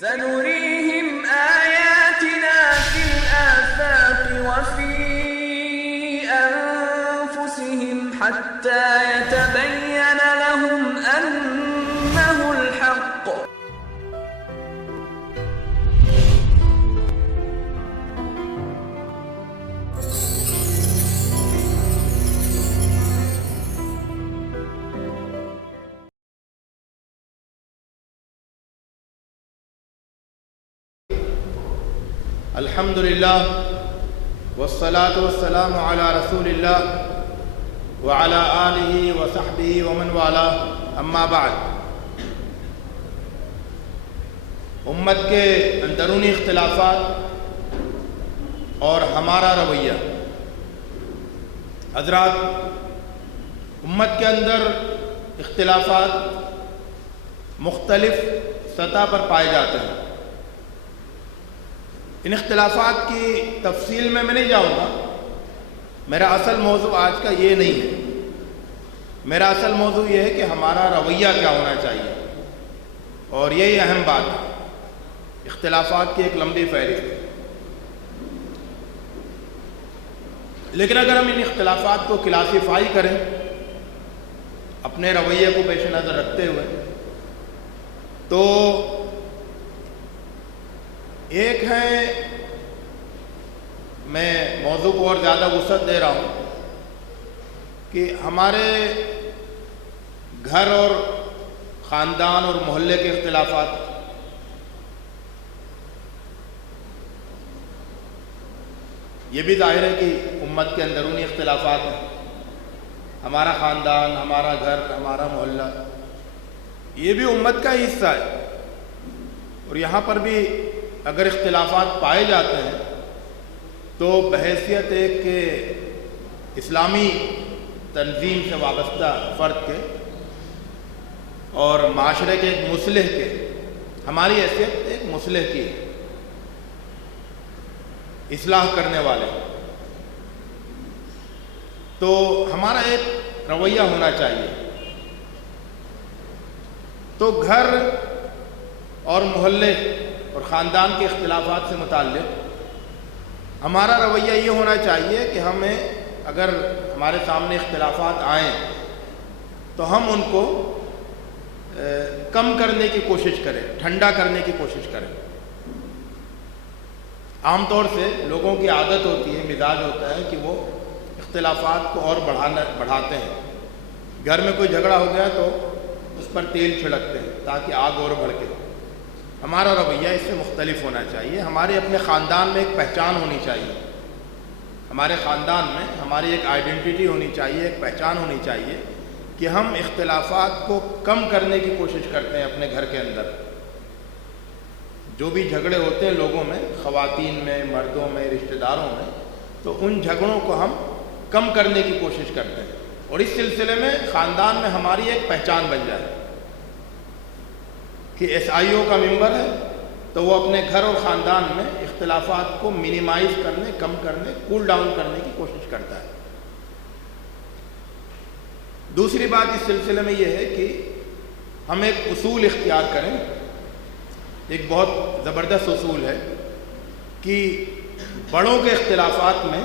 سنريهم آياتنا في الآفاق وفي أنفسهم حتى يتبين لهم أنه الحق. الحمد للہ والصلاة والسلام علی رسول اللہ وعلی آلہ وصحبہ ومن والاه اما بعد. امت کے اندرونی اختلافات اور ہمارا رویہ. حضرات، امت کے اندر اختلافات مختلف سطح پر پائے جاتے ہیں. ان اختلافات کی تفصیل میں نہیں جاؤں گا. میرا اصل موضوع آج کا یہ نہیں ہے. میرا اصل موضوع یہ ہے کہ ہمارا رویہ کیا ہونا چاہیے، اور یہی اہم بات ہے. اختلافات کی ایک لمبی فہرست ہے، لیکن اگر ہم ان اختلافات کو کلاسیفائی کریں اپنے رویے کو پیش نظر رکھتے ہوئے، تو ایک ہے، میں موضوع کو اور زیادہ وسعت دے رہا ہوں کہ ہمارے گھر اور خاندان اور محلے کے اختلافات. یہ بھی ظاہر ہے کہ امت کے اندرونی اختلافات ہیں. ہمارا خاندان، ہمارا گھر، ہمارا محلہ، یہ بھی امت کا حصہ ہے. اور یہاں پر بھی اگر اختلافات پائے جاتے ہیں تو بحیثیت ایک کہ اسلامی تنظیم سے وابستہ فرد کے اور معاشرے کے ایک مصلح کے، ہماری حیثیت ایک مصلح کی، اصلاح کرنے والے، تو ہمارا ایک رویہ ہونا چاہیے. تو گھر اور محلے اور خاندان کے اختلافات سے متعلق ہمارا رویہ یہ ہونا چاہیے کہ ہمیں اگر ہمارے سامنے اختلافات آئیں تو ہم ان کو کم کرنے کی کوشش کریں، ٹھنڈا کرنے کی کوشش کریں. عام طور سے لوگوں کی عادت ہوتی ہے، مزاج ہوتا ہے کہ وہ اختلافات کو اور بڑھاتے ہیں. گھر میں کوئی جھگڑا ہو گیا تو اس پر تیل چھڑکتے ہیں تاکہ آگ اور بھڑکے. ہمارا رویہ اس سے مختلف ہونا چاہیے. ہمارے اپنے خاندان میں ایک پہچان ہونی چاہیے. ہمارے خاندان میں ہماری ایک آئیڈینٹی ہونی چاہیے، ایک پہچان ہونی چاہیے کہ ہم اختلافات کو کم کرنے کی کوشش کرتے ہیں اپنے گھر کے اندر. جو بھی جھگڑے ہوتے ہیں لوگوں میں، خواتین میں، مردوں میں، رشتہ داروں میں، تو ان جھگڑوں کو ہم کم کرنے کی کوشش کرتے ہیں. اور اس سلسلے میں خاندان میں ہماری ایک پہچان بن جائے کہ ایس آئی او کا ممبر ہے تو وہ اپنے گھر اور خاندان میں اختلافات کو منیمائز کرنے، کم کرنے، کول ڈاؤن کرنے کی کوشش کرتا ہے. دوسری بات اس سلسلے میں یہ ہے کہ ہم ایک اصول اختیار کریں. ایک بہت زبردست اصول ہے کہ بڑوں کے اختلافات میں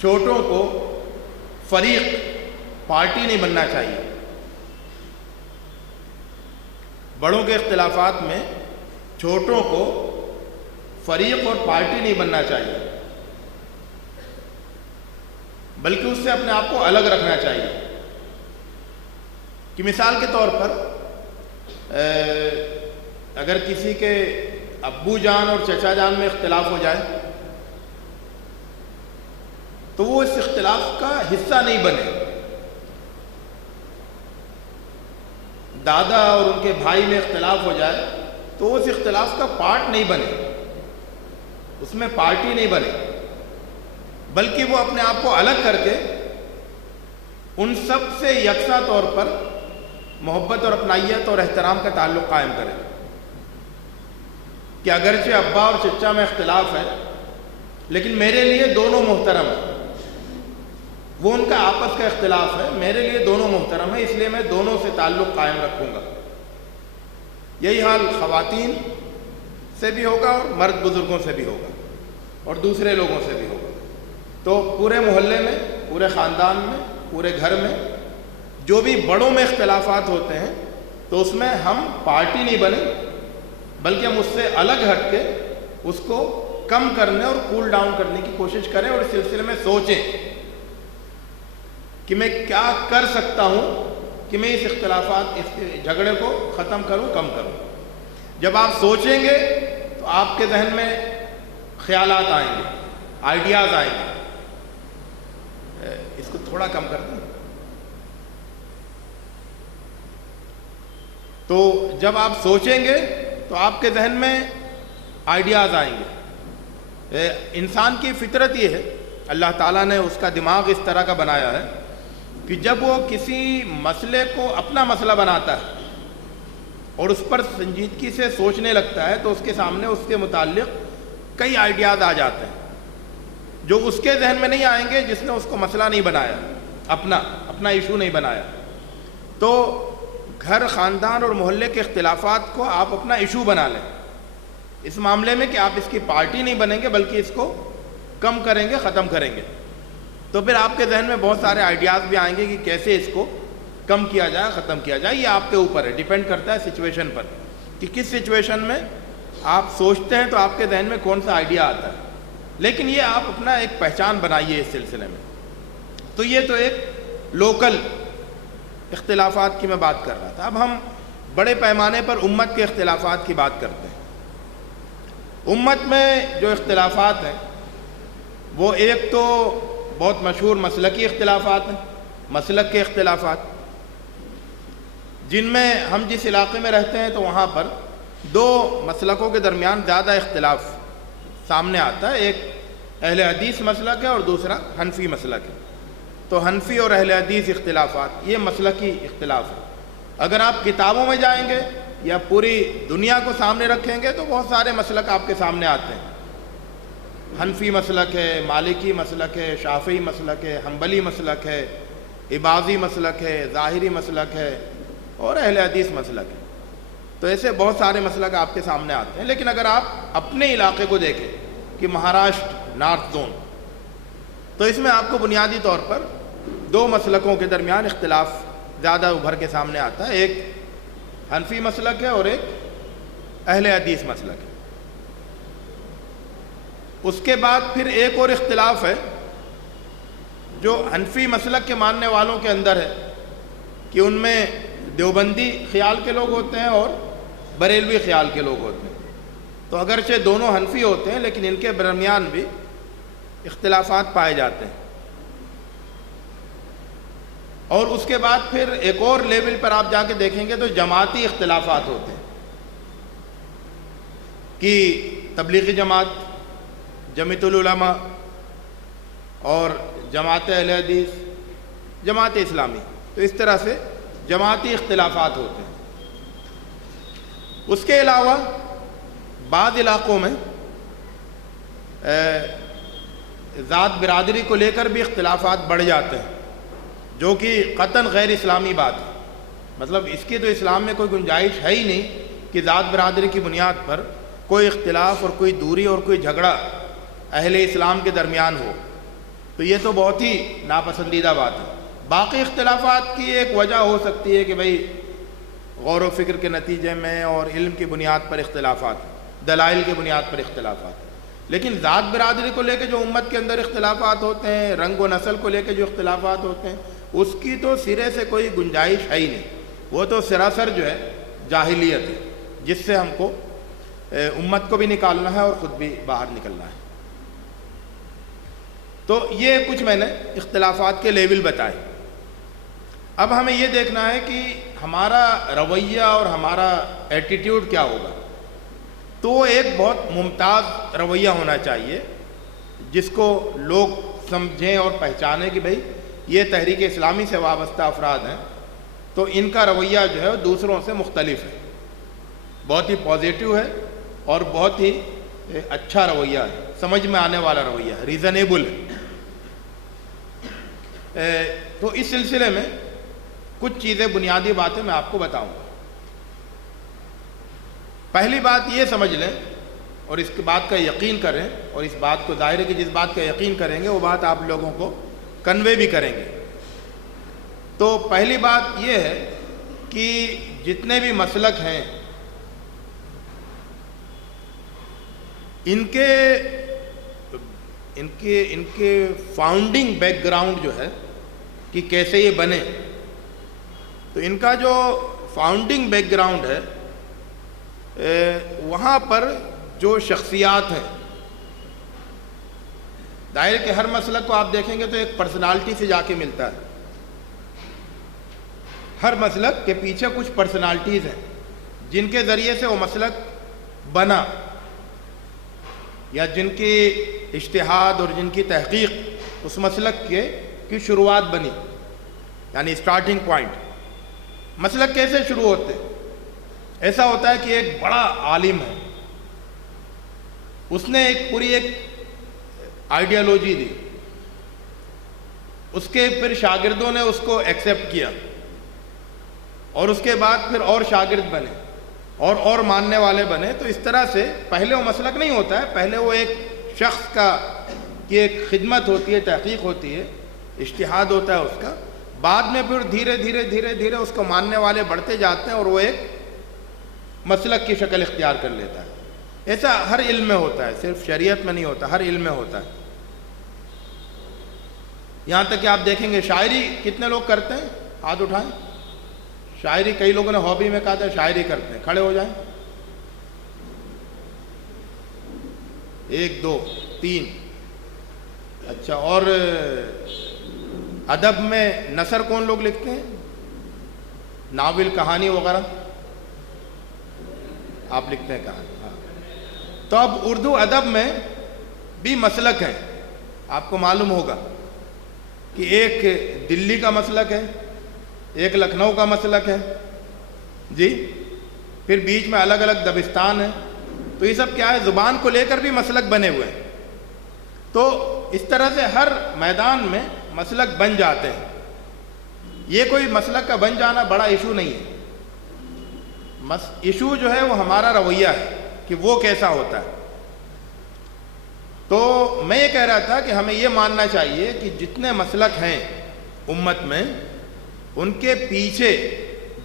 چھوٹوں کو فریق، پارٹی نہیں بننا چاہیے. بڑوں کے اختلافات میں چھوٹوں کو فریق اور پارٹی نہیں بننا چاہیے، بلکہ اس سے اپنے آپ کو الگ رکھنا چاہیے. کہ مثال کے طور پر اگر کسی کے ابو جان اور چچا جان میں اختلاف ہو جائے تو وہ اس اختلاف کا حصہ نہیں بنے. دادا اور ان کے بھائی میں اختلاف ہو جائے تو وہ اس اختلاف کا پارٹ نہیں بنے، اس میں پارٹی نہیں بنے، بلکہ وہ اپنے آپ کو الگ کر کے ان سب سے یکساں طور پر محبت اور اپنائیت اور احترام کا تعلق قائم کرے. کہ اگرچہ ابا اور چچا میں اختلاف ہے لیکن میرے لیے دونوں محترم ہیں. وہ ان کا آپس کا اختلاف ہے، میرے لیے دونوں محترم ہیں، اس لیے میں دونوں سے تعلق قائم رکھوں گا. یہی حال خواتین سے بھی ہوگا اور مرد بزرگوں سے بھی ہوگا اور دوسرے لوگوں سے بھی ہوگا۔ تو پورے محلے میں، پورے خاندان میں، پورے گھر میں جو بھی بڑوں میں اختلافات ہوتے ہیں تو اس میں ہم پارٹی نہیں بنیں، بلکہ ہم اس سے الگ ہٹ کے اس کو کم کرنے اور کول ڈاؤن کرنے کی کوشش کریں، اور اس سلسلے میں سوچیں کہ میں کیا کر سکتا ہوں کہ میں اس اختلافات، اس جھگڑے کو ختم کروں، کم کروں۔ جب آپ سوچیں گے تو آپ کے ذہن میں خیالات آئیں گے، آئیڈیاز آئیں گے۔ اس کو تھوڑا کم کر دیں۔ تو جب آپ سوچیں گے تو آپ کے ذہن میں آئیڈیاز آئیں گے۔ انسان کی فطرت یہ ہے، اللہ تعالیٰ نے اس کا دماغ اس طرح کا بنایا ہے کہ جب وہ کسی مسئلے کو اپنا مسئلہ بناتا ہے اور اس پر سنجیدگی سے سوچنے لگتا ہے تو اس کے سامنے اس کے متعلق کئی آئیڈیاز آ جاتے ہیں جو اس کے ذہن میں نہیں آئیں گے جس نے اس کو مسئلہ نہیں بنایا، اپنا ایشو نہیں بنایا۔ تو گھر، خاندان اور محلے کے اختلافات کو آپ اپنا ایشو بنا لیں اس معاملے میں کہ آپ اس کی پارٹی نہیں بنیں گے بلکہ اس کو کم کریں گے، ختم کریں گے۔ تو پھر آپ کے ذہن میں بہت سارے آئیڈیاز بھی آئیں گے کہ کیسے اس کو کم کیا جائے، ختم کیا جائے۔ یہ آپ کے اوپر ہے، ڈیپینڈ کرتا ہے سچویشن پر کہ کس سچویشن میں آپ سوچتے ہیں تو آپ کے ذہن میں کون سا آئیڈیا آتا ہے۔ لیکن یہ آپ اپنا ایک پہچان بنائیے اس سلسلے میں۔ تو یہ تو ایک لوکل اختلافات کی میں بات کر رہا تھا۔ اب ہم بڑے پیمانے پر امت کے اختلافات کی بات کرتے ہیں۔ امت میں جو اختلافات ہیں وہ ایک تو بہت مشہور مسلکی اختلافات ہیں، مسلک کے اختلافات، جن میں ہم جس علاقے میں رہتے ہیں تو وہاں پر دو مسلکوں کے درمیان زیادہ اختلاف سامنے آتا ہے۔ ایک اہل حدیث مسلک ہے اور دوسرا حنفی مسلک ہے۔ تو حنفی اور اہل حدیث اختلافات یہ مسلکی اختلاف ہے۔ اگر آپ کتابوں میں جائیں گے یا پوری دنیا کو سامنے رکھیں گے تو بہت سارے مسلک آپ کے سامنے آتے ہیں۔ حنفی مسلک ہے، مالکی مسلک ہے، شافعی مسلک ہے، حنبلی مسلک ہے، عباضی مسلک ہے، ظاہری مسلک ہے اور اہل حدیث مسلک ہے۔ تو ایسے بہت سارے مسلک آپ کے سامنے آتے ہیں۔ لیکن اگر آپ اپنے علاقے کو دیکھیں کہ مہاراشٹر نارتھ زون، تو اس میں آپ کو بنیادی طور پر دو مسلکوں کے درمیان اختلاف زیادہ ابھر کے سامنے آتا ہے۔ ایک حنفی مسلک ہے اور ایک اہل حدیث مسلک ہے۔ اس کے بعد پھر ایک اور اختلاف ہے جو حنفی مسلک کے ماننے والوں کے اندر ہے کہ ان میں دیوبندی خیال کے لوگ ہوتے ہیں اور بریلوی خیال کے لوگ ہوتے ہیں۔ تو اگرچہ دونوں حنفی ہوتے ہیں لیکن ان کے درمیان بھی اختلافات پائے جاتے ہیں۔ اور اس کے بعد پھر ایک اور لیول پر آپ جا کے دیکھیں گے تو جماعتی اختلافات ہوتے ہیں کہ تبلیغی جماعت، جمعیت العلماء اور جماعت اہل حدیث، جماعت اسلامی، تو اس طرح سے جماعتی اختلافات ہوتے ہیں۔ اس کے علاوہ بعض علاقوں میں ذات برادری کو لے کر بھی اختلافات بڑھ جاتے ہیں جو کہ قطعاً غیر اسلامی بات ہے۔ مطلب اس کی تو اسلام میں کوئی گنجائش ہے ہی نہیں کہ ذات برادری کی بنیاد پر کوئی اختلاف اور کوئی دوری اور کوئی جھگڑا اہل اسلام کے درمیان ہو۔ تو یہ تو بہت ہی ناپسندیدہ بات ہے۔ باقی اختلافات کی ایک وجہ ہو سکتی ہے کہ بھئی غور و فکر کے نتیجے میں اور علم کی بنیاد پر اختلافات، دلائل کی بنیاد پر اختلافات، لیکن ذات برادری کو لے کے جو امت کے اندر اختلافات ہوتے ہیں، رنگ و نسل کو لے کے جو اختلافات ہوتے ہیں، اس کی تو سرے سے کوئی گنجائش ہے ہی نہیں۔ وہ تو سراسر جو ہے جاہلیت ہے جس سے ہم کو امت کو بھی نکالنا ہے اور خود بھی باہر نکلنا ہے۔ تو یہ کچھ میں نے اختلافات کے لیول بتائے۔ اب ہمیں یہ دیکھنا ہے کہ ہمارا رویہ اور ہمارا ایٹیٹیوڈ کیا ہوگا۔ تو وہ ایک بہت ممتاز رویہ ہونا چاہیے جس کو لوگ سمجھیں اور پہچانیں کہ بھئی یہ تحریک اسلامی سے وابستہ افراد ہیں تو ان کا رویہ جو ہے دوسروں سے مختلف ہے، بہت ہی پازیٹیو ہے اور بہت ہی اچھا رویہ ہے، سمجھ میں آنے والا رویہ ہے، ریزنیبل ہے۔ تو اس سلسلے میں کچھ چیزیں، بنیادی باتیں میں آپ کو بتاؤں گا۔ پہلی بات یہ سمجھ لیں اور اس کی بات کا یقین کریں، اور اس بات کو ظاہر ہے کہ جس بات کا یقین کریں گے وہ بات آپ لوگوں کو کنوے بھی کریں گے۔ تو پہلی بات یہ ہے کہ جتنے بھی مسلک ہیں ان کے فاؤنڈنگ بیک گراؤنڈ جو ہے کہ کیسے یہ بنے، تو ان کا جو فاؤنڈنگ بیک گراؤنڈ ہے وہاں پر جو شخصیات ہیں، ظاہر کہ ہر مسلک کو آپ دیکھیں گے تو ایک پرسنالٹی سے جا کے ملتا ہے، ہر مسلک کے پیچھے کچھ پرسنالٹیز ہیں جن کے ذریعے سے وہ مسلک بنا، یا جن کی اجتہاد اور جن کی تحقیق اس مسلک کی شروعات بنی، یعنی اسٹارٹنگ پوائنٹ۔ مسلک کیسے شروع ہوتے؟ ایسا ہوتا ہے کہ ایک بڑا عالم ہے، اس نے پوری ایک آئیڈیالوجی دی، اس کے پھر شاگردوں نے اس کو ایکسیپٹ کیا، اور اس کے بعد پھر اور شاگرد بنے اور ماننے والے بنے۔ تو اس طرح سے پہلے وہ مسلک نہیں ہوتا ہے، پہلے وہ ایک شخص کی ایک خدمت ہوتی ہے، تحقیق ہوتی ہے، اجتہاد ہوتا ہے اس کا، بعد میں پھر دھیرے دھیرے اس کو ماننے والے بڑھتے جاتے ہیں اور وہ ایک مسلک کی شکل اختیار کر لیتا ہے۔ ایسا ہر علم میں ہوتا ہے، صرف شریعت میں نہیں ہوتا، ہر علم میں ہوتا ہے۔ یہاں تک کہ آپ دیکھیں گے شاعری کتنے لوگ کرتے ہیں، ہاتھ اٹھائیں۔ شاعری کئی لوگوں نے ہابی میں کہا تھا شاعری کرتے ہیں، کھڑے ہو جائیں۔ 1 2 3۔ اچھا، اور ادب میں نثر کون لوگ لکھتے ہیں؟ ناول، کہانی وغیرہ آپ لکھتے ہیں کہانی؟ ہاں۔ تو اب اردو ادب میں بھی مسلک ہے، آپ کو معلوم ہوگا کہ ایک دلی کا مسلک ہے، ایک لکھنؤ کا مسلک ہے جی، پھر بیچ میں الگ الگ دبستان ہیں۔ تو یہ سب کیا ہے؟ زبان کو لے کر بھی مسلک بنے ہوئے ہیں۔ تو اس طرح سے ہر میدان میں مسلک بن جاتے ہیں۔ یہ کوئی مسلک کا بن جانا بڑا ایشو نہیں ہے، ایشو جو ہے وہ ہمارا رویہ ہے کہ وہ کیسا ہوتا ہے۔ تو میں یہ کہہ رہا تھا کہ ہمیں یہ ماننا چاہیے کہ جتنے مسلک ہیں امت میں، ان کے پیچھے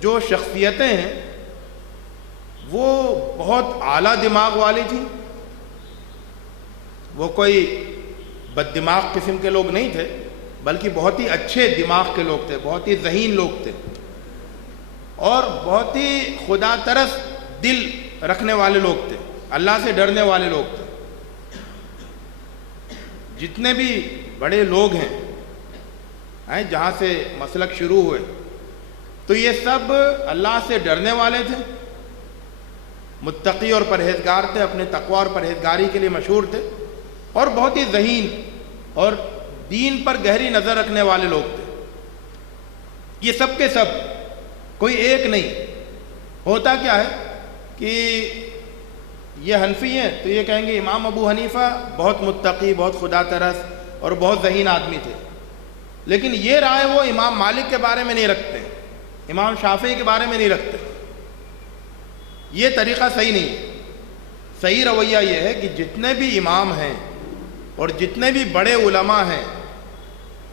جو شخصیتیں ہیں وہ بہت اعلیٰ دماغ والی تھیں، وہ کوئی بد دماغ قسم کے لوگ نہیں تھے، بلکہ بہت ہی اچھے دماغ کے لوگ تھے، بہت ہی ذہین لوگ تھے، اور بہت ہی خدا ترس دل رکھنے والے لوگ تھے، اللہ سے ڈرنے والے لوگ تھے۔ جتنے بھی بڑے لوگ ہیں جہاں سے مسلک شروع ہوئے، تو یہ سب اللہ سے ڈرنے والے تھے، متقی اور پرہیزگار تھے، اپنے تقوی اور پرہیزگاری کے لیے مشہور تھے، اور بہت ہی ذہین اور دین پر گہری نظر رکھنے والے لوگ تھے۔ یہ سب کے سب، کوئی ایک نہیں۔ ہوتا کیا ہے کہ یہ حنفی ہیں تو یہ کہیں گے امام ابو حنیفہ بہت متقی، بہت خدا ترس اور بہت ذہین آدمی تھے، لیکن یہ رائے وہ امام مالک کے بارے میں نہیں رکھتے، امام شافعی کے بارے میں نہیں رکھتے۔ یہ طریقہ صحیح نہیں ہے۔ صحیح رویہ یہ ہے کہ جتنے بھی امام ہیں اور جتنے بھی بڑے علماء ہیں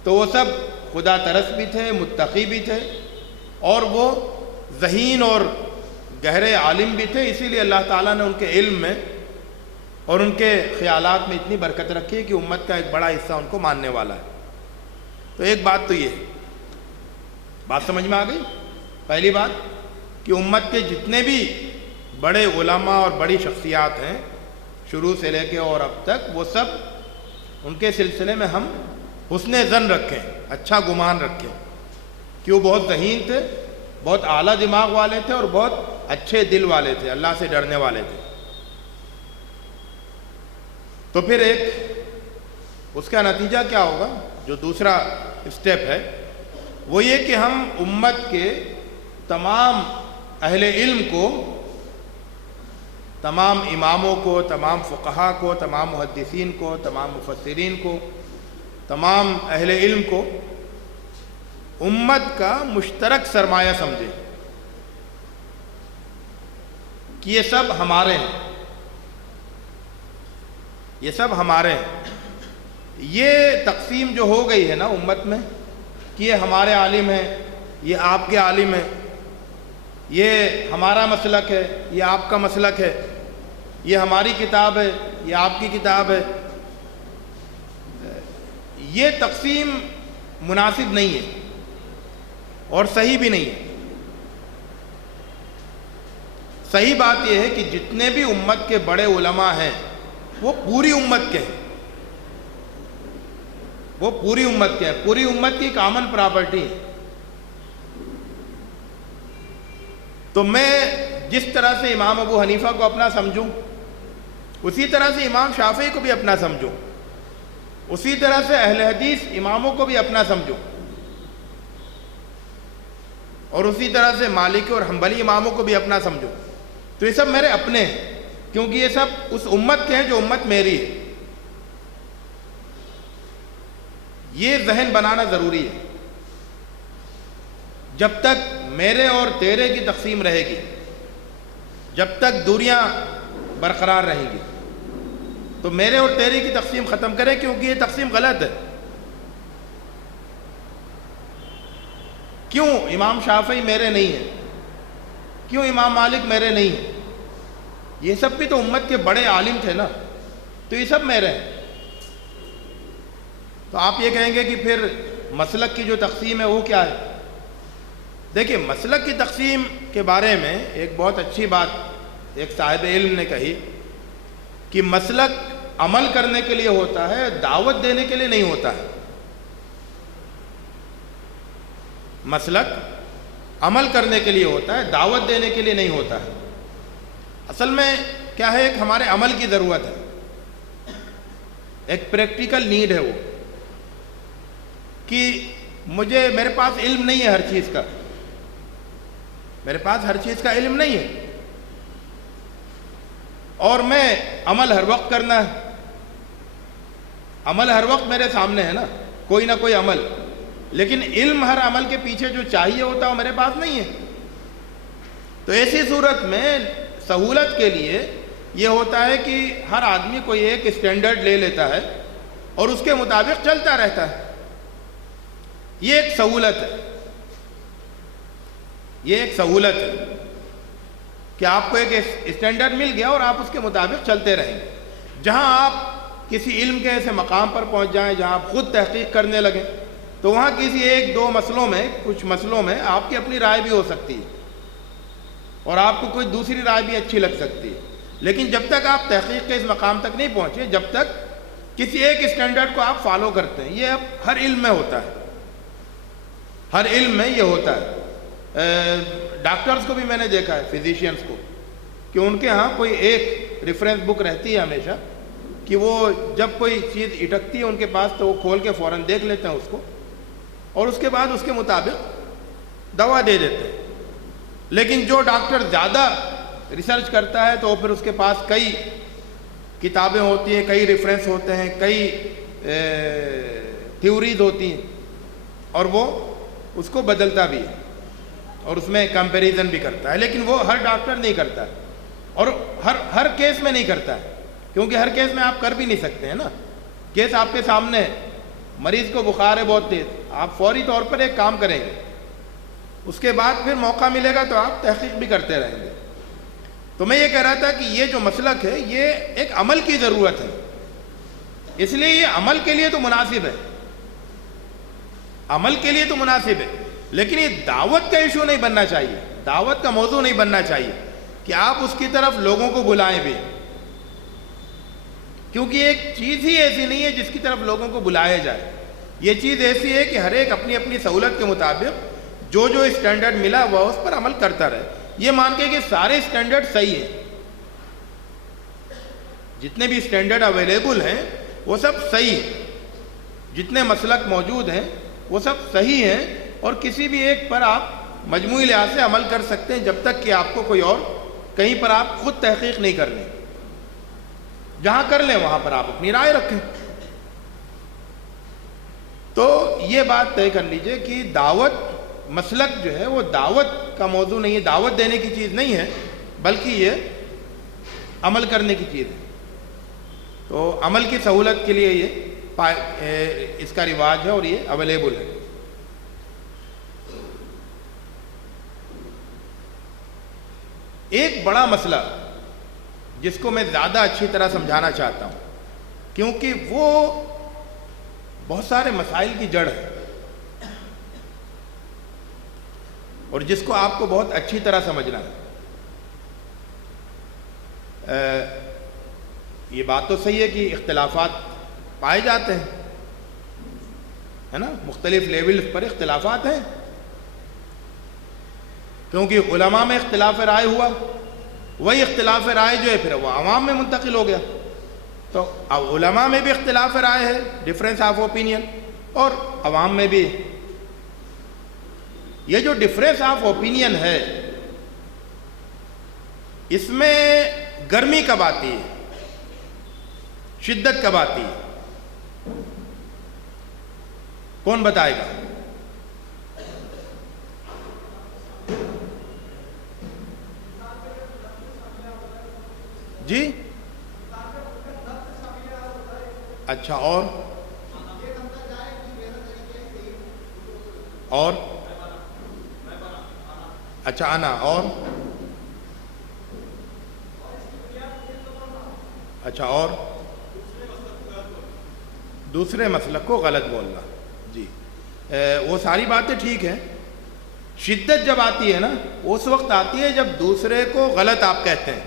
تو وہ سب خدا ترس بھی تھے، متقی بھی تھے، اور وہ ذہین اور گہرے عالم بھی تھے۔ اسی لیے اللہ تعالیٰ نے ان کے علم میں اور ان کے خیالات میں اتنی برکت رکھی ہے کہ امت کا ایک بڑا حصہ ان کو ماننے والا ہے۔ تو ایک بات تو یہ ہے، بات سمجھ میں آ گئی؟ پہلی بات کہ امت کے جتنے بھی بڑے علماء اور بڑی شخصیات ہیں شروع سے لے کے اور اب تک، وہ سب ان کے سلسلے میں ہم حسن ظن رکھیں، اچھا گمان رکھیں کہ وہ بہت ذہین تھے، بہت اعلیٰ دماغ والے تھے، اور بہت اچھے دل والے تھے، اللہ سے ڈرنے والے تھے۔ تو پھر ایک اس کا نتیجہ کیا ہوگا؟ جو دوسرا اسٹیپ ہے وہ یہ کہ ہم امت کے تمام اہل علم کو، تمام اماموں کو، تمام فقہا کو، تمام محدثین کو، تمام مفسرین کو، تمام اہل علم کو امت کا مشترک سرمایہ سمجھیں۔ کہ یہ سب ہمارے ہیں، یہ سب ہمارے ہیں. یہ تقسیم جو ہو گئی ہے نا امت میں کہ یہ ہمارے عالم ہیں، یہ آپ کے عالم ہیں، یہ ہمارا مسلک ہے، یہ آپ کا مسلک ہے، یہ ہماری کتاب ہے، یہ آپ کی کتاب ہے، یہ تقسیم مناسب نہیں ہے اور صحیح بھی نہیں ہے. صحیح بات یہ ہے کہ جتنے بھی امت کے بڑے علماء ہیں وہ پوری امت کے ہیں، وہ پوری امت کے ہیں، پوری امت کی کامن پراپرٹی ہے. تو میں جس طرح سے امام ابو حنیفہ کو اپنا سمجھوں اسی طرح سے امام شافعی کو بھی اپنا سمجھوں، اسی طرح سے اہل حدیث اماموں کو بھی اپنا سمجھوں، اور اسی طرح سے مالکی اور حنبلی اماموں کو بھی اپنا سمجھوں. تو یہ سب میرے اپنے ہیں کیونکہ یہ سب اس امت کے ہیں جو امت میری ہے. یہ ذہن بنانا ضروری ہے. جب تک میرے اور تیرے کی تقسیم رہے گی، جب تک دنیا برقرار رہے گی، تو میرے اور تیرے کی تقسیم ختم کرے کیونکہ یہ تقسیم غلط ہے. کیوں امام شافعی میرے نہیں ہیں؟ کیوں امام مالک میرے نہیں ہیں؟ یہ سب بھی تو امت کے بڑے عالم تھے نا، تو یہ سب میرے ہیں. تو آپ یہ کہیں گے کہ پھر مسلک کی جو تقسیم ہے وہ کیا ہے؟ دیکھیں، مسلک کی تقسیم کے بارے میں ایک بہت اچھی بات ایک صاحب علم نے کہی کہ مسلک عمل کرنے کے لیے ہوتا ہے، دعوت دینے کے لیے نہیں ہوتا ہے. مسلک عمل کرنے کے لیے ہوتا ہے، دعوت دینے کے لیے نہیں ہوتا ہے. اصل میں کیا ہے، ایک ہمارے عمل کی ضرورت ہے، ایک پریکٹیکل نیڈ ہے وہ کہ میرے پاس علم نہیں ہے ہر چیز کا، میرے پاس ہر چیز کا علم نہیں ہے، اور میں عمل ہر وقت کرنا ہے. عمل ہر وقت میرے سامنے ہے نا، کوئی نہ کوئی عمل، لیکن علم ہر عمل کے پیچھے جو چاہیے ہوتا ہے وہ میرے پاس نہیں ہے. تو ایسی صورت میں سہولت کے لیے یہ ہوتا ہے کہ ہر آدمی کوئی ایک اسٹینڈرڈ لے لیتا ہے اور اس کے مطابق چلتا رہتا ہے. یہ ایک سہولت ہے، یہ ایک سہولت ہے کہ آپ کو ایک اسٹینڈرڈ مل گیا اور آپ اس کے مطابق چلتے رہیں گے. جہاں آپ کسی علم کے ایسے مقام پر پہنچ جائیں جہاں آپ خود تحقیق کرنے لگیں تو وہاں کسی ایک دو مسئلوں میں، کچھ مسئلوں میں آپ کی اپنی رائے بھی ہو سکتی ہے اور آپ کو کوئی دوسری رائے بھی اچھی لگ سکتی ہے. لیکن جب تک آپ تحقیق کے اس مقام تک نہیں پہنچے، جب تک کسی ایک اسٹینڈرڈ کو آپ فالو کرتے ہیں، یہ اب ہر علم میں ہوتا ہے، ہر علم میں یہ ہوتا ہے. ڈاکٹرز کو بھی میں نے دیکھا ہے، فزیشینز کو، کہ ان کے ہاں کوئی ایک ریفرنس بک رہتی ہے ہمیشہ کہ وہ جب کوئی چیز اٹکتی ہے ان کے پاس تو وہ کھول کے فوراً دیکھ لیتے ہیں اس کو اور اس کے بعد اس کے مطابق دوا دے دیتے ہیں. لیکن جو ڈاکٹر زیادہ ریسرچ کرتا ہے تو وہ پھر اس کے پاس کئی کتابیں ہوتی ہیں، کئی ریفرنس ہوتے ہیں، کئی تھیوریز ہوتی ہیں اور وہ اس کو بدلتا بھی ہے اور اس میں کمپیریزن بھی کرتا ہے. لیکن وہ ہر ڈاکٹر نہیں کرتا ہے اور ہر کیس میں نہیں کرتا ہے، کیونکہ ہر کیس میں آپ کر بھی نہیں سکتے ہیں نا. کیس آپ کے سامنے ہے، مریض کو بخار ہے بہت تیز، آپ فوری طور پر ایک کام کریں گے، اس کے بعد پھر موقع ملے گا تو آپ تحقیق بھی کرتے رہیں گے. تو میں یہ کہہ رہا تھا کہ یہ جو مسلک ہے یہ ایک عمل کی ضرورت ہے، اس لیے یہ عمل کے لیے تو مناسب ہے، عمل کے لیے تو مناسب ہے، لیکن یہ دعوت کا ایشو نہیں بننا چاہیے، دعوت کا موضوع نہیں بننا چاہیے کہ آپ اس کی طرف لوگوں کو بلائیں بھی، کیونکہ ایک چیز ہی ایسی نہیں ہے جس کی طرف لوگوں کو بلایا جائے. یہ چیز ایسی ہے کہ ہر ایک اپنی اپنی سہولت کے مطابق جو اسٹینڈرڈ ملا ہوا اس پر عمل کرتا رہے. یہ مان کے کہ سارے اسٹینڈرڈ صحیح ہیں، جتنے بھی اسٹینڈرڈ اویلیبل ہیں وہ سب صحیح ہیں، جتنے مسلک موجود ہیں وہ سب صحیح ہیں اور کسی بھی ایک پر آپ مجموعی لحاظ سے عمل کر سکتے ہیں جب تک کہ آپ کو کوئی اور کہیں پر آپ خود تحقیق نہیں کر لیں. جہاں کر لیں وہاں پر آپ اپنی رائے رکھیں. تو یہ بات طے کر لیجئے کہ دعوت مسلک جو ہے وہ دعوت کا موضوع نہیں ہے، دعوت دینے کی چیز نہیں ہے، بلکہ یہ عمل کرنے کی چیز ہے. تو عمل کی سہولت کے لیے یہ اس کا رواج ہے اور یہ اویلیبل ہے. ایک بڑا مسئلہ جس کو میں زیادہ اچھی طرح سمجھانا چاہتا ہوں کیونکہ وہ بہت سارے مسائل کی جڑ ہے اور جس کو آپ کو بہت اچھی طرح سمجھنا ہے. یہ بات تو صحیح ہے کہ اختلافات پائے جاتے ہیں, ہے نا, مختلف لیولز پر اختلافات ہیں کیونکہ علماء میں اختلاف رائے ہوا, وہی اختلاف رائے جو ہے پھر وہ عوام میں منتقل ہو گیا. تو اب علماء میں بھی اختلاف رائے ہے, ڈفرینس آف اوپینین, اور عوام میں بھی. یہ جو ڈفرینس آف اوپینین ہے اس میں گرمی کب آتی ہے, شدت کب آتی ہے, کون بتائے گا؟ جی اچھا, اور اچھا آنا, اور اچھا, اور دوسرے مسلک کو غلط بولنا. جی وہ ساری باتیں ٹھیک ہیں. شدت جب آتی ہے نا اس وقت آتی ہے جب دوسرے کو غلط آپ کہتے ہیں,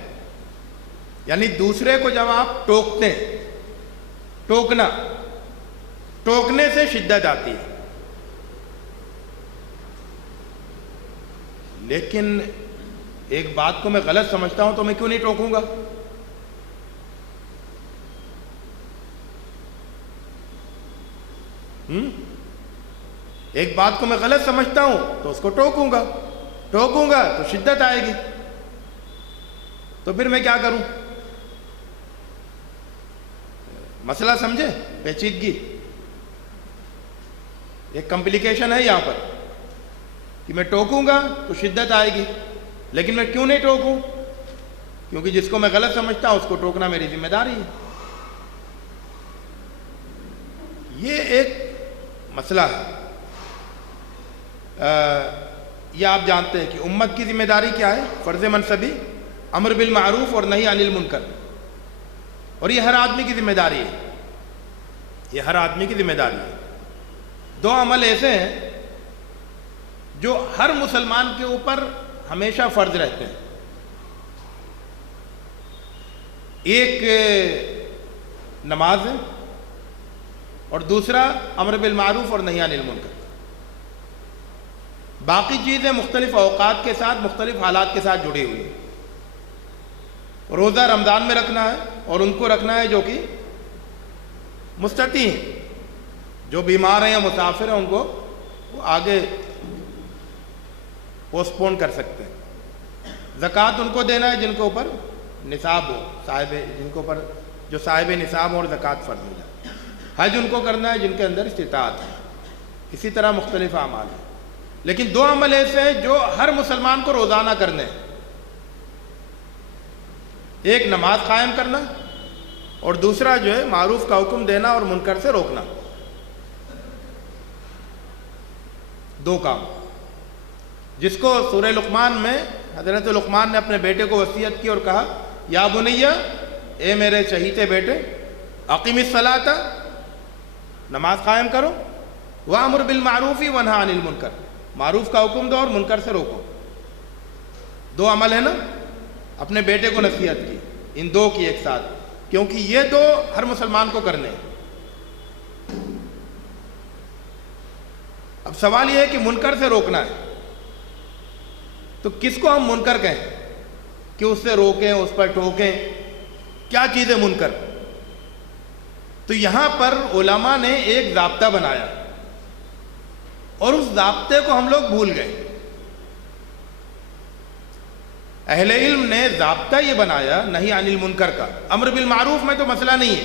یعنی دوسرے کو جب آپ ٹوکتے ہیں. ٹوکنے سے شدت آتی ہے. لیکن ایک بات کو میں غلط سمجھتا ہوں تو میں کیوں نہیں ٹوکوں گا؟ ایک بات کو میں غلط سمجھتا ہوں تو اس کو ٹوکوں گا تو شدت آئے گی. تو پھر میں کیا کروں؟ مسئلہ سمجھے, پیچیدگی, ایک کمپلیکیشن ہے یہاں پر کہ میں ٹوکوں گا تو شدت آئے گی, لیکن میں کیوں نہیں ٹوکوں؟ کیونکہ جس کو میں غلط سمجھتا ہوں اس کو ٹوکنا میری ذمہ داری ہے. یہ ایک مسئلہ ہے. یہ آپ جانتے ہیں کہ امت کی ذمہ داری کیا ہے؟ فرض منصبی, امر بالمعروف اور نہی عن المنکر, اور یہ ہر آدمی کی ذمہ داری ہے. یہ ہر آدمی کی ذمہ داری ہے. دو عمل ایسے ہیں جو ہر مسلمان کے اوپر ہمیشہ فرض رہتے ہیں. ایک نماز ہے اور دوسرا امر بالمعروف اور نہی عن المنکر. باقی چیزیں مختلف اوقات کے ساتھ مختلف حالات کے ساتھ جڑی ہوئی ہیں. روزہ رمضان میں رکھنا ہے اور ان کو رکھنا ہے جو کہ مستطیع ہیں, جو بیمار ہیں یا مسافر ہیں ان کو آگے پوسٹ پون کر سکتے ہیں. زکوٰۃ ان کو دینا ہے جن کے اوپر نصاب ہو, جن کے اوپر جو صاحب نصاب ہو اور زکوٰۃ فرض ہو جائے. حج ان کو کرنا ہے جن کے اندر استطاعت ہے. اسی طرح مختلف اعمال ہیں. لیکن دو عمل ایسے ہیں جو ہر مسلمان کو روزانہ کرنے ہیں. ایک نماز قائم کرنا اور دوسرا جو ہے معروف کا حکم دینا اور منکر سے روکنا. دو کام جس کو سورہ لقمان میں حضرت لقمان نے اپنے بیٹے کو وصیت کی اور کہا, یا بنیہ, اے میرے چہیتے بیٹے, اقیم الصلاۃ, نماز قائم کرو, وامر بالمعروف ونہی عن المنکر, معروف کا حکم دو اور منکر سے روکو. دو عمل ہے نا, اپنے بیٹے کو نصیحت کی, ان دو کی ایک ساتھ, کیونکہ یہ دو ہر مسلمان کو کرنے ہیں. اب سوال یہ ہے کہ منکر سے روکنا ہے تو کس کو ہم منکر کہیں کہ اس سے روکیں, اس پر ٹوکیں؟ کیا چیز ہے منکر؟ تو یہاں پر علماء نے ایک ضابطہ بنایا اور اس ضابطے کو ہم لوگ بھول گئے. اہل علم نے ضابطہ یہ بنایا نہی عن المنکر کا. امر بالمعروف میں تو مسئلہ نہیں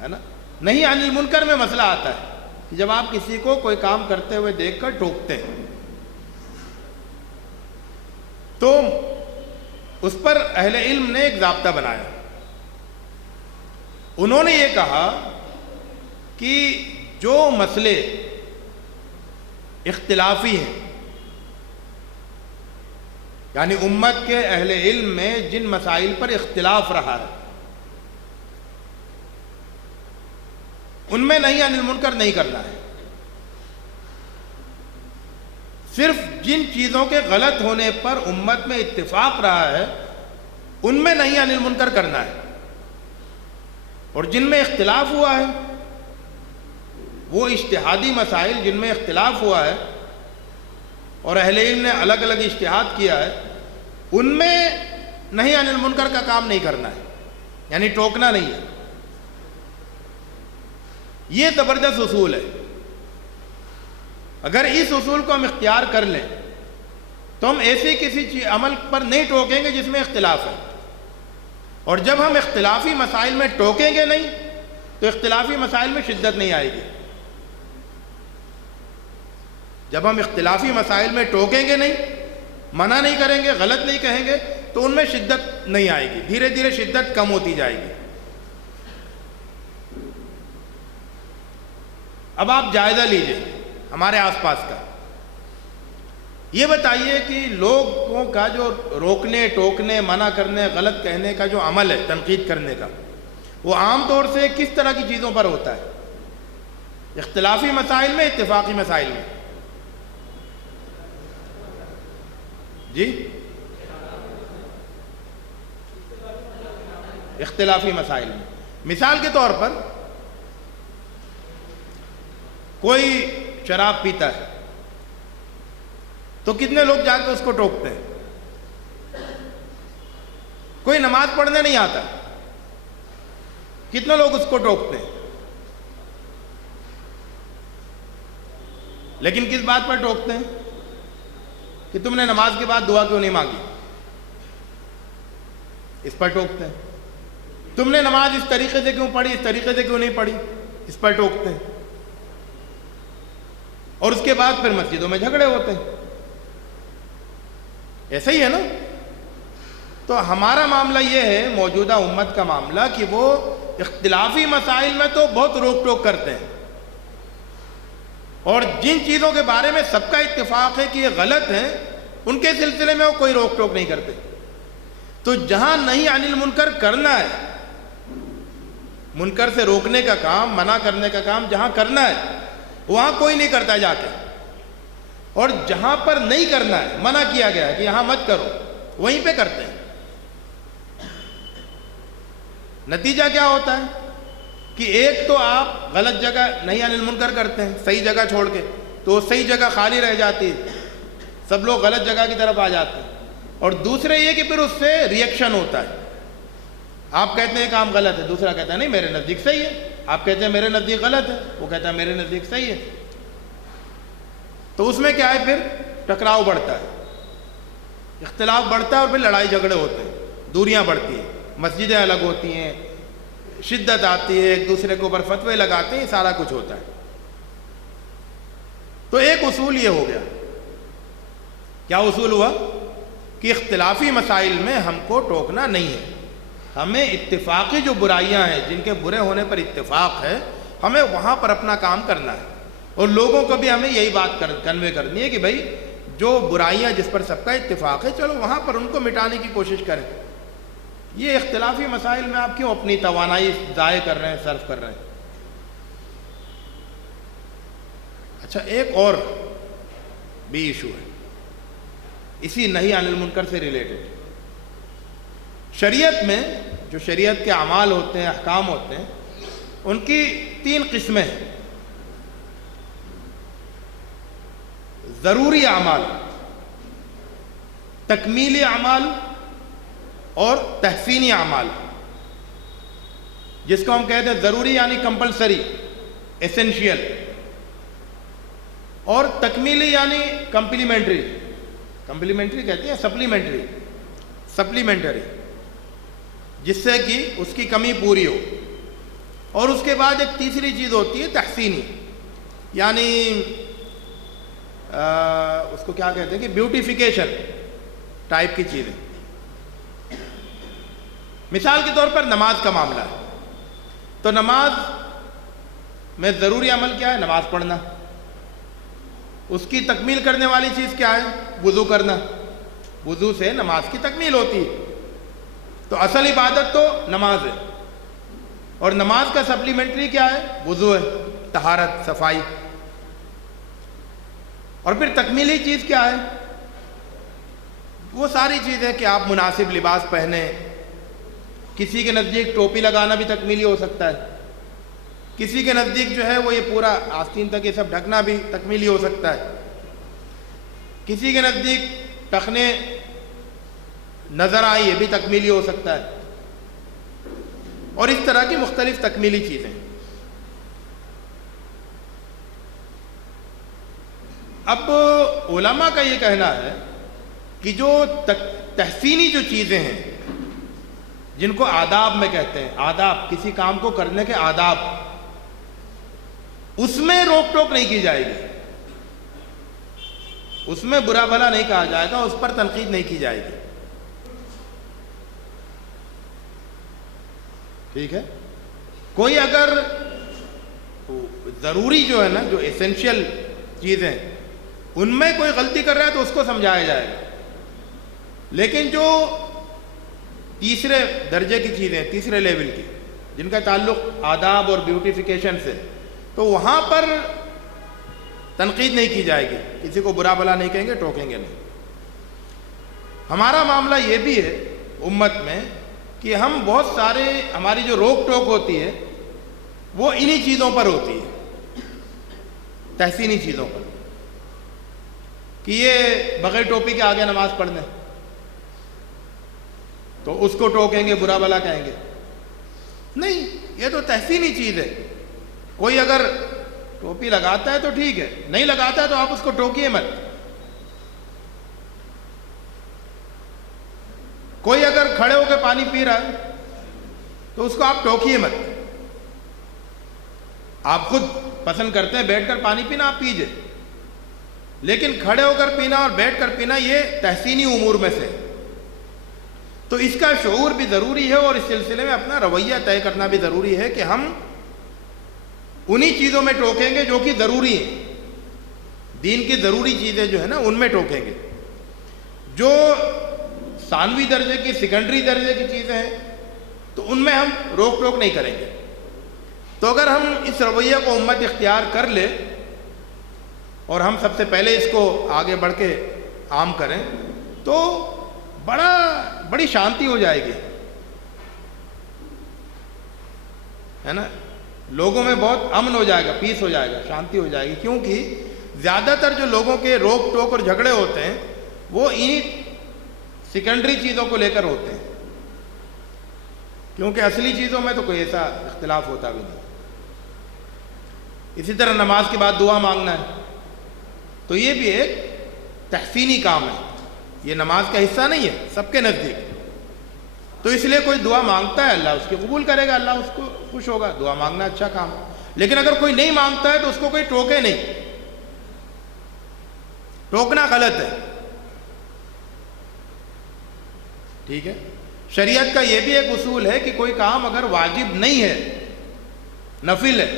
ہے نا, نہی عن المنکر میں مسئلہ آتا ہے کہ جب آپ کسی کو کوئی کام کرتے ہوئے دیکھ کر ٹوکتے ہیں. تو اس پر اہل علم نے ایک ضابطہ بنایا. انہوں نے یہ کہا کہ جو مسئلے اختلافی ہیں، یعنی امت کے اہل علم میں جن مسائل پر اختلاف رہا ہے، ان میں نہی عن المنکر نہیں کرنا ہے. صرف جن چیزوں کے غلط ہونے پر امت میں اتفاق رہا ہے ان میں نہی عن المنکر کرنا ہے، اور جن میں اختلاف ہوا ہے، وہ اجتہادی مسائل جن میں اختلاف ہوا ہے اور اہل علم نے الگ الگ اجتہاد کیا ہے، ان میں نہی عن المنکر کا کام نہیں کرنا ہے، یعنی ٹوکنا نہیں ہے. یہ زبردست اصول ہے. اگر اس اصول کو ہم اختیار کر لیں تو ہم ایسی کسی عمل پر نہیں ٹوکیں گے جس میں اختلاف ہے، اور جب ہم اختلافی مسائل میں ٹوکیں گے نہیں تو اختلافی مسائل میں شدت نہیں آئے گی. جب ہم اختلافی مسائل میں ٹوکیں گے نہیں، منع نہیں کریں گے، غلط نہیں کہیں گے، تو ان میں شدت نہیں آئے گی، دھیرے دھیرے شدت کم ہوتی جائے گی. اب آپ جائزہ لیجئے ہمارے آس پاس کا. یہ بتائیے کہ لوگوں کا جو روکنے، ٹوکنے، منع کرنے، غلط کہنے کا جو عمل ہے، تنقید کرنے کا، وہ عام طور سے کس طرح کی چیزوں پر ہوتا ہے؟ اختلافی مسائل میں، اتفاقی مسائل میں؟ جی، اختلافی مسائل میں. مثال کے طور پر کوئی شراب پیتا ہے تو کتنے لوگ جا کے اس کو ٹوکتے ہیں؟ کوئی نماز پڑھنے نہیں آتا، کتنے لوگ اس کو ٹوکتے ہیں؟ لیکن کس بات پر ٹوکتے ہیں؟ کہ تم نے نماز کے بعد دعا کیوں نہیں مانگی، اس پر ٹوکتے ہیں. تم نے نماز اس طریقے سے کیوں پڑھی، اس طریقے سے کیوں نہیں پڑھی، اس پر ٹوکتے ہیں. اور اس کے بعد پھر مسجدوں میں جھگڑے ہوتے ہیں. ایسا ہی ہے نا؟ تو ہمارا معاملہ یہ ہے، موجودہ امت کا معاملہ، کہ وہ اختلافی مسائل میں تو بہت روک ٹوک کرتے ہیں، اور جن چیزوں کے بارے میں سب کا اتفاق ہے کہ یہ غلط ہیں، ان کے سلسلے میں وہ کوئی روک ٹوک نہیں کرتے. تو جہاں نہی عن المنکر کرنا ہے، منکر سے روکنے کا کام، منع کرنے کا کام جہاں کرنا ہے وہاں کوئی نہیں کرتا جا کے، اور جہاں پر نہیں کرنا ہے، منع کیا گیا ہے کہ یہاں مت کرو، وہیں پہ کرتے ہیں. نتیجہ کیا ہوتا ہے کہ ایک تو آپ غلط جگہ نہی عن المنکر کرتے ہیں صحیح جگہ چھوڑ کے، تو صحیح جگہ خالی رہ جاتی ہے، سب لوگ غلط جگہ کی طرف آ جاتے ہیں. اور دوسرے یہ کہ پھر اس سے ریئیکشن ہوتا ہے. آپ کہتے ہیں کام غلط ہے، دوسرا کہتا ہے نہیں میرے نزدیک صحیح ہے. آپ کہتے ہیں میرے نزدیک غلط ہے، وہ کہتا ہے میرے نزدیک صحیح ہے. تو اس میں کیا ہے؟ پھر ٹکراؤ بڑھتا ہے، اختلاف بڑھتا ہے، اور پھر لڑائی جھگڑے ہوتے ہیں، دوریاں بڑھتی ہیں، مسجدیں الگ ہوتی ہیں، شدت آتی ہے، ایک دوسرے کے اوپر فتوے لگاتے ہیں، سارا کچھ ہوتا ہے. تو ایک اصول یہ ہو گیا. کیا اصول ہوا؟ کہ اختلافی مسائل میں ہم کو ٹوکنا نہیں ہے. ہمیں اتفاقی جو برائیاں ہیں، جن کے برے ہونے پر اتفاق ہے، ہمیں وہاں پر اپنا کام کرنا ہے. اور لوگوں کو بھی ہمیں یہی بات کنوے کرنی ہے کہ بھائی جو برائیاں جس پر سب کا اتفاق ہے، چلو وہاں پر ان کو مٹانے کی کوشش کریں. یہ اختلافی مسائل میں آپ کیوں اپنی توانائی ضائع کر رہے ہیں، صرف کر رہے ہیں؟ اچھا، ایک اور بھی ایشو ہے اسی نہی عن المنکر سے ریلیٹڈ. شریعت میں جو شریعت کے اعمال ہوتے ہیں، احکام ہوتے ہیں، ان کی 3 قسمیں ہیں. ضروری اعمال، تکمیلی اعمال، اور تحسینی اعمال. جس کو ہم کہتے ہیں ضروری یعنی کمپلسری، ایسنشیل، اور تکمیلی یعنی کمپلیمنٹری. کمپلیمنٹری کہتے ہیں سپلیمنٹری، جس سے کہ اس کی کمی پوری ہو. اور اس کے بعد ایک تیسری چیز ہوتی ہے تحسینی، یعنی اس کو کیا کہتے ہیں کہ بیوٹیفیکیشن ٹائپ کی چیزیں. مثال کے طور پر نماز کا معاملہ ہے، تو نماز میں ضروری عمل کیا ہے؟ نماز پڑھنا۔ اس کی تکمیل کرنے والی چیز کیا ہے؟ وضو کرنا۔ وضو سے نماز کی تکمیل ہوتی ہے، تو اصل عبادت تو نماز ہے، اور نماز کا سپلیمنٹری کیا ہے؟ وضو ہے، طہارت، صفائی۔ اور پھر تکمیلی چیز کیا ہے؟ وہ ساری چیزیں کہ آپ مناسب لباس پہنیں۔ کسی کے نزدیک ٹوپی لگانا بھی تکمیلی ہو سکتا ہے، کسی کے نزدیک جو ہے وہ یہ پورا آستین تک یہ سب ڈھکنا بھی تکمیلی ہو سکتا ہے، کسی کے نزدیک ٹخنے نظر آئی یہ بھی تکمیلی ہو سکتا ہے، اور اس طرح کی مختلف تکمیلی چیزیں۔ اب علماء کا یہ کہنا ہے کہ جو تحسینی جو چیزیں ہیں، جن کو آداب میں کہتے ہیں، آداب، کسی کام کو کرنے کے آداب، اس میں روک ٹوک نہیں کی جائے گی، اس میں برا بھلا نہیں کہا جائے گا، اس پر تنقید نہیں کی جائے گی، ٹھیک ہے؟ کوئی اگر ضروری جو ہے نا، جو ایسنشیل چیزیں، ان میں کوئی غلطی کر رہا ہے تو اس کو سمجھایا جائے گا، لیکن جو تیسرے درجے کی چیزیں، تیسرے لیول کی، جن کا تعلق آداب اور بیوٹیفیکیشن سے، تو وہاں پر تنقید نہیں کی جائے گی، کسی کو برا بھلا نہیں کہیں گے، ٹوکیں گے نہیں۔ ہمارا معاملہ یہ بھی ہے امت میں کہ ہم بہت سارے، ہماری جو روک ٹوک ہوتی ہے وہ انہی چیزوں پر ہوتی ہے، تحسینی چیزوں پر، کہ یہ بغیر ٹوپی کے آگے نماز پڑھنے، تو اس کو ٹوکیں گے، برا بھلا کہیں گے، نہیں، یہ تو تحسینی چیز ہے۔ کوئی اگر ٹوپی لگاتا ہے تو ٹھیک ہے، نہیں لگاتا ہے تو آپ اس کو ٹوکیے مت۔ کوئی اگر کھڑے ہو کے پانی پی رہا ہے تو اس کو آپ ٹوکیے مت۔ آپ خود پسند کرتے ہیں بیٹھ کر پانی پینا، آپ پیجئے، لیکن کھڑے ہو کر پینا اور بیٹھ کر پینا یہ تحسینی امور میں سے، تو اس کا شعور بھی ضروری ہے، اور اس سلسلے میں اپنا رویہ طے کرنا بھی ضروری ہے کہ ہم انہی چیزوں میں ٹوکیں گے جو کہ ضروری ہیں، دین کی ضروری چیزیں جو ہے نا ان میں ٹوکیں گے۔ جو ثانوی درجے کی، سیکنڈری درجے کی چیزیں ہیں تو ان میں ہم روک ٹوک نہیں کریں گے۔ تو اگر ہم اس رویہ کو امت اختیار کر لے اور ہم سب سے پہلے اس کو آگے بڑھ کے عام کریں تو بڑی شانتی ہو جائے گی، ہے نا؟ لوگوں میں بہت امن ہو جائے گا، پیس ہو جائے گا، شانتی ہو جائے گی، کیونکہ زیادہ تر جو لوگوں کے روک ٹوک اور جھگڑے ہوتے ہیں وہ انہی سیکنڈری چیزوں کو لے کر ہوتے ہیں، کیونکہ اصلی چیزوں میں تو کوئی ایسا اختلاف ہوتا بھی نہیں۔ اسی طرح نماز کے بعد دعا مانگنا ہے تو یہ بھی ایک تحسینی کام ہے، یہ نماز کا حصہ نہیں ہے سب کے نزدیک، تو اس لیے کوئی دعا مانگتا ہے اللہ اس کی قبول کرے گا، اللہ اس کو خوش ہوگا، دعا مانگنا اچھا کام ہے۔ لیکن اگر کوئی نہیں مانگتا ہے تو اس کو کوئی ٹوکے نہیں، ٹوکنا غلط ہے، ٹھیک ہے؟ شریعت کا یہ بھی ایک اصول ہے کہ کوئی کام اگر واجب نہیں ہے، نفل ہے،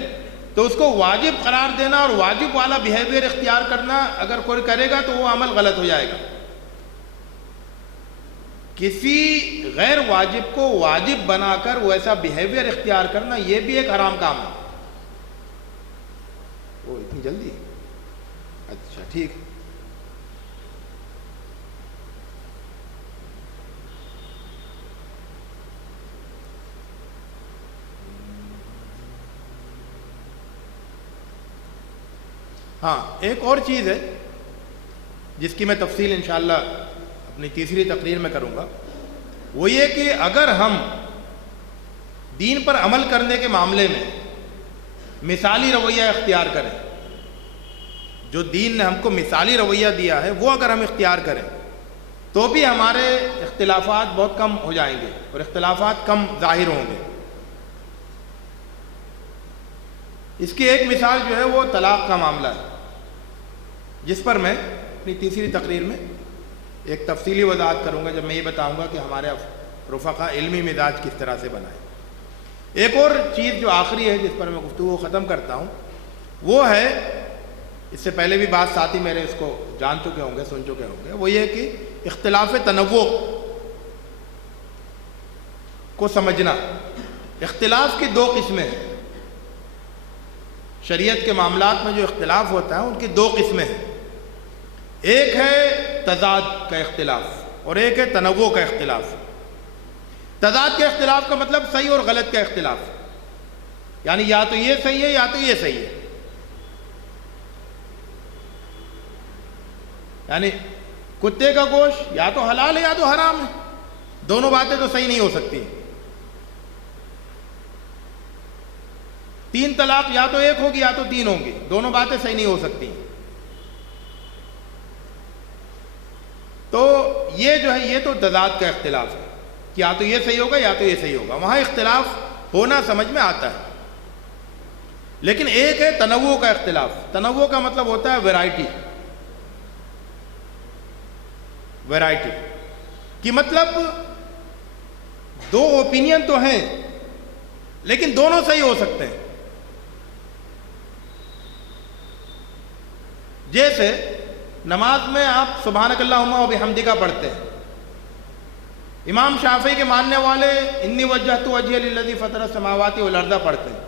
تو اس کو واجب قرار دینا اور واجب والا بیہیویئر اختیار کرنا اگر کوئی کرے گا تو وہ عمل غلط ہو جائے گا۔ کسی غیر واجب کو واجب بنا کر ویسا بیہیویئر اختیار کرنا یہ بھی ایک حرام کام ہے۔ وہ اتنی جلدی؟ اچھا ٹھیک۔ ہاں، ایک اور چیز ہے جس کی میں تفصیل انشاءاللہ اپنی تیسری تقریر میں کروں گا، وہ یہ کہ اگر ہم دین پر عمل کرنے کے معاملے میں مثالی رویہ اختیار کریں، جو دین نے ہم کو مثالی رویہ دیا ہے وہ اگر ہم اختیار کریں تو بھی ہمارے اختلافات بہت کم ہو جائیں گے اور اختلافات کم ظاہر ہوں گے۔ اس کی ایک مثال جو ہے وہ طلاق کا معاملہ ہے، جس پر میں اپنی تیسری تقریر میں ایک تفصیلی وضاحت کروں گا جب میں یہ بتاؤں گا کہ ہمارے رفقا علمی مزاج کس طرح سے بنائیں۔ ایک اور چیز جو آخری ہے جس پر میں گفتگو ختم کرتا ہوں، وہ ہے، اس سے پہلے بھی بعض ساتھی میرے اس کو جان چکے ہوں گے، سن چکے ہوں گے، وہ یہ کہ اختلاف تنوع کو سمجھنا۔ اختلاف کی دو قسمیں ہیں، شریعت کے معاملات میں جو اختلاف ہوتا ہے ان کی دو قسمیں ہیں، ایک ہے تضاد کا اختلاف اور ایک ہے تنوع کا اختلاف۔ تضاد کے اختلاف کا مطلب صحیح اور غلط کا اختلاف، یعنی یا تو یہ صحیح ہے یا تو یہ صحیح ہے، یعنی کتے کا گوشت یا تو حلال ہے یا تو حرام ہے، دونوں باتیں تو صحیح نہیں ہو سکتی۔ 3 طلاق یا تو ایک ہوگی یا تو 3 ہوں گی، دونوں باتیں صحیح نہیں ہو سکتی۔ تو یہ جو ہے یہ تو تضاد کا اختلاف ہے کہ یا تو یہ صحیح ہوگا یا تو یہ صحیح ہوگا، وہاں اختلاف ہونا سمجھ میں آتا ہے۔ لیکن ایک ہے تنوع کا اختلاف۔ تنوع کا مطلب ہوتا ہے ویرائٹی کہ مطلب دو اوپینین تو ہیں لیکن دونوں صحیح ہو سکتے ہیں۔ جیسے نماز میں آپ سبحانک اللہم و بحمدک پڑھتے ہیں، امام شافعی کے ماننے والے انی وجہت وجہی للذی فطر السماوات والارض پڑھتے ہیں۔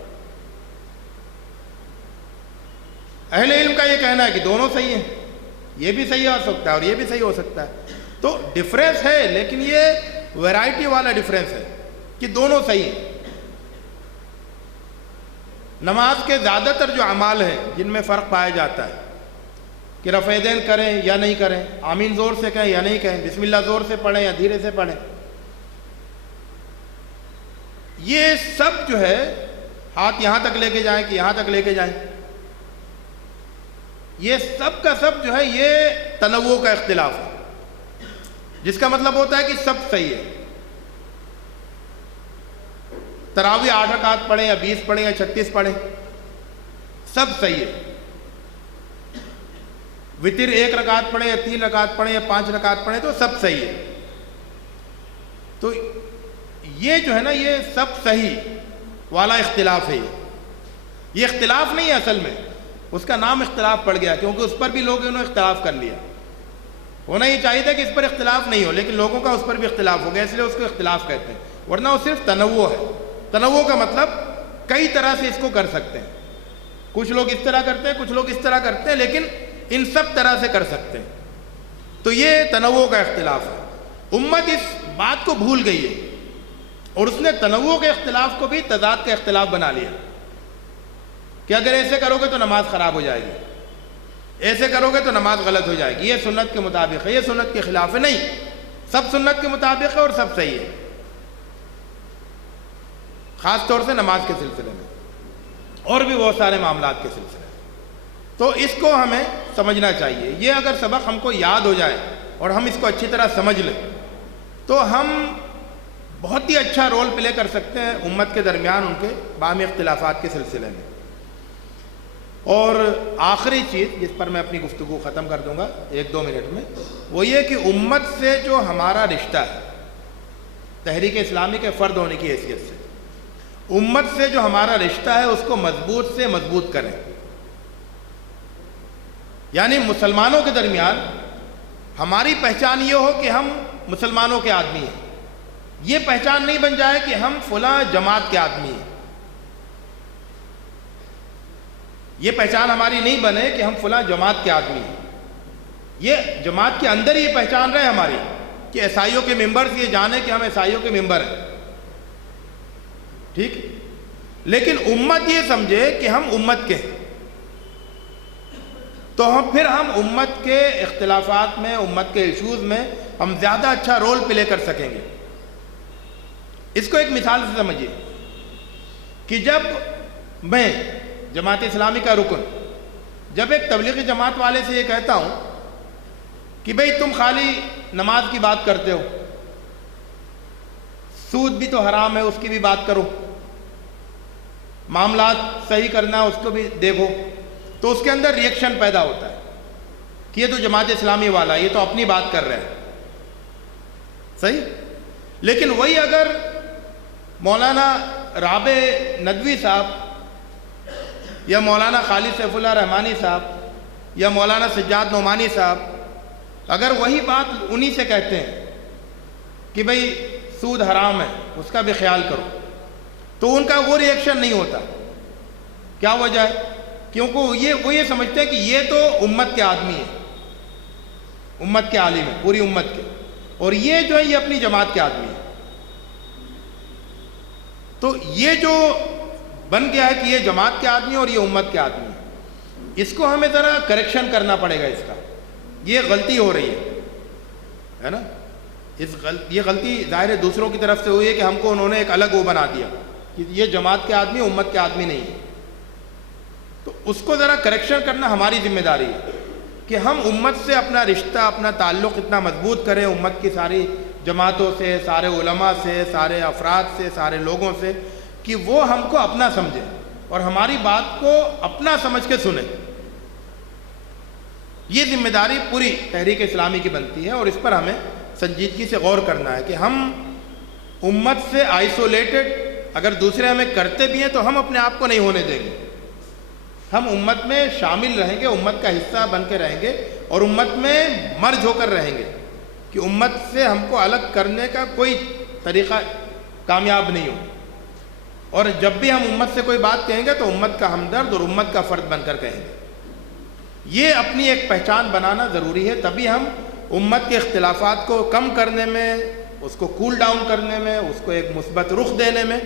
اہل علم کا یہ کہنا ہے کہ دونوں صحیح ہیں، یہ بھی صحیح ہو سکتا ہے اور یہ بھی صحیح ہو سکتا ہے۔ تو ڈفرینس ہے لیکن یہ ویرائٹی والا ڈفرینس ہے کہ دونوں صحیح ہیں۔ نماز کے زیادہ تر جو اعمال ہیں جن میں فرق پایا جاتا ہے کہ رفع یدین کریں یا نہیں کریں، آمین زور سے کہیں یا نہیں کہیں، بسم اللہ زور سے پڑھیں یا دھیرے سے پڑھیں، یہ سب جو ہے ہاتھ یہاں تک لے کے جائیں کہ یہاں تک لے کے جائیں، یہ سب کا سب جو ہے یہ تنوع کا اختلاف ہے، جس کا مطلب ہوتا ہے کہ سب صحیح ہے۔ تراویح 8 رکعت پڑھیں یا 20 پڑھیں یا 36 پڑھیں، سب صحیح ہے۔ وتر 1 رکعت پڑھیں یا 3 رکعت پڑھیں یا 5 رکعت پڑھیں تو سب صحیح ہے۔ تو یہ جو ہے نا یہ سب صحیح والا اختلاف ہے۔ یہ اختلاف نہیں ہے اصل میں، اس کا نام اختلاف پڑ گیا کیونکہ اس پر بھی لوگوں نے اختلاف کر لیا۔ ہونا یہ چاہیے تھا کہ اس پر اختلاف نہیں ہو، لیکن لوگوں کا اس پر بھی اختلاف ہو گیا، اس لیے اس کو اختلاف کہتے ہیں، ورنہ وہ صرف تنوع ہے۔ تنوع کا مطلب کئی طرح سے اس کو کر سکتے ہیں، کچھ لوگ اس طرح کرتے ہیں، کچھ لوگ اس طرح کرتے ہیں، لیکن ان سب طرح سے کر سکتے ہیں۔ تو یہ تنوع کا اختلاف ہے۔ امت اس بات کو بھول گئی ہے اور اس نے تنوع کے اختلاف کو بھی تضاد کا اختلاف بنا لیا کہ اگر ایسے کرو گے تو نماز خراب ہو جائے گی، ایسے کرو گے تو نماز غلط ہو جائے گی، یہ سنت کے مطابق ہے، یہ سنت کے خلاف ہے۔ نہیں، سب سنت کے مطابق ہے اور سب صحیح ہے، خاص طور سے نماز کے سلسلے میں اور بھی بہت سارے معاملات کے سلسلے میں۔ تو اس کو ہمیں سمجھنا چاہیے۔ یہ اگر سبق ہم کو یاد ہو جائے اور ہم اس کو اچھی طرح سمجھ لیں تو ہم بہت ہی اچھا رول پلے کر سکتے ہیں امت کے درمیان ان کے باہمی اختلافات کے سلسلے میں۔ اور آخری چیز جس پر میں اپنی گفتگو ختم کر دوں گا 1-2 منٹ میں، وہ یہ کہ امت سے جو ہمارا رشتہ ہے، تحریک اسلامی کے فرد ہونے کی حیثیت سے امت سے جو ہمارا رشتہ ہے اس کو مضبوط سے مضبوط کریں۔ یعنی مسلمانوں کے درمیان ہماری پہچان یہ ہو کہ ہم مسلمانوں کے آدمی ہیں، یہ پہچان نہیں بن جائے کہ ہم فلاں جماعت کے آدمی ہیں، یہ پہچان ہماری نہیں بنے کہ ہم فلاں جماعت کے آدمی ہیں۔ یہ جماعت کے اندر یہ پہچان رہے ہماری کہ عیسائیوں کے ممبر سے یہ جانے کہ ہم عیسائیوں کے ممبر ہیں، ٹھیک، لیکن امت یہ سمجھے کہ ہم امت کے ہیں، تو پھر ہم امت کے اختلافات میں، امت کے ایشوز میں ہم زیادہ اچھا رول پلے کر سکیں گے۔ اس کو ایک مثال سے سمجھیے کہ جب میں جماعت اسلامی کا رکن جب ایک تبلیغی جماعت والے سے یہ کہتا ہوں کہ بھئی تم خالی نماز کی بات کرتے ہو، سود بھی تو حرام ہے اس کی بھی بات کرو، معاملات صحیح کرنا اس کو بھی دیکھو، تو اس کے اندر ریئیکشن پیدا ہوتا ہے کہ یہ تو جماعت اسلامی والا، یہ تو اپنی بات کر رہے ہیں، صحیح، لیکن وہی اگر مولانا رابع ندوی صاحب یا مولانا خالد سیف اللہ رحمانی صاحب یا مولانا سجاد نعمانی صاحب اگر وہی بات انہی سے کہتے ہیں کہ بھئی سود حرام ہے، اس کا بھی خیال کرو، تو ان کا وہ ریئیکشن نہیں ہوتا. کیا وجہ ہے؟ کیونکہ وہ یہ سمجھتے ہیں کہ یہ تو امت کے آدمی ہیں، امت کے عالم ہیں، پوری امت کے، اور یہ جو ہے یہ اپنی جماعت کے آدمی ہیں. تو یہ جو بن گیا ہے کہ یہ جماعت کے آدمی اور یہ امت کے آدمی ہیں، اس کو ہمیں ذرا کریکشن کرنا پڑے گا. اس کا یہ غلطی ہو رہی ہے نا. یہ غلطی ظاہر ہے دوسروں کی طرف سے ہوئی ہے کہ ہم کو انہوں نے ایک الگ وہ بنا دیا کہ یہ جماعت کے آدمی امت کے آدمی نہیں ہے. تو اس کو ذرا کریکشن کرنا ہماری ذمہ داری ہے کہ ہم امت سے اپنا رشتہ، اپنا تعلق اتنا مضبوط کریں، امت کی ساری جماعتوں سے، سارے علماء سے، سارے افراد سے، سارے لوگوں سے، کہ وہ ہم کو اپنا سمجھیں اور ہماری بات کو اپنا سمجھ کے سنیں. یہ ذمہ داری پوری تحریک اسلامی کی بنتی ہے، اور اس پر ہمیں سنجیدگی سے غور کرنا ہے کہ ہم امت سے آئسولیٹڈ اگر دوسرے ہمیں کرتے بھی ہیں تو ہم اپنے آپ کو نہیں ہونے دیں گے. ہم امت میں شامل رہیں گے، امت کا حصہ بن کے رہیں گے، اور امت میں مرج ہو کر رہیں گے کہ امت سے ہم کو الگ کرنے کا کوئی طریقہ کامیاب نہیں ہو. اور جب بھی ہم امت سے کوئی بات کہیں گے تو امت کا ہمدرد اور امت کا فرد بن کر کہیں گے. یہ اپنی ایک پہچان بنانا ضروری ہے، تبھی ہم امت کے اختلافات کو کم کرنے میں، اس کو کول ڈاؤن کرنے میں، اس کو ایک مثبت رخ دینے میں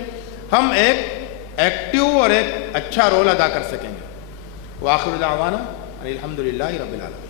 ہم ایک ایکٹیو اور ایک اچھا رول ادا کر سکیں گے. وآخر دعوانا الحمدللہ رب العالمین.